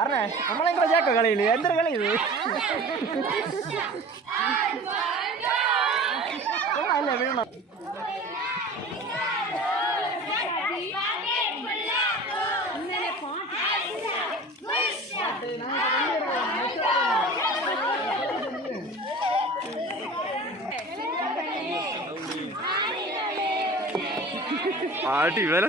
அண்ணே நம்மளே கூட ஜாக்க கலையில எந்த கலை இது இல்ல வேணும் ஆட்டி வேலை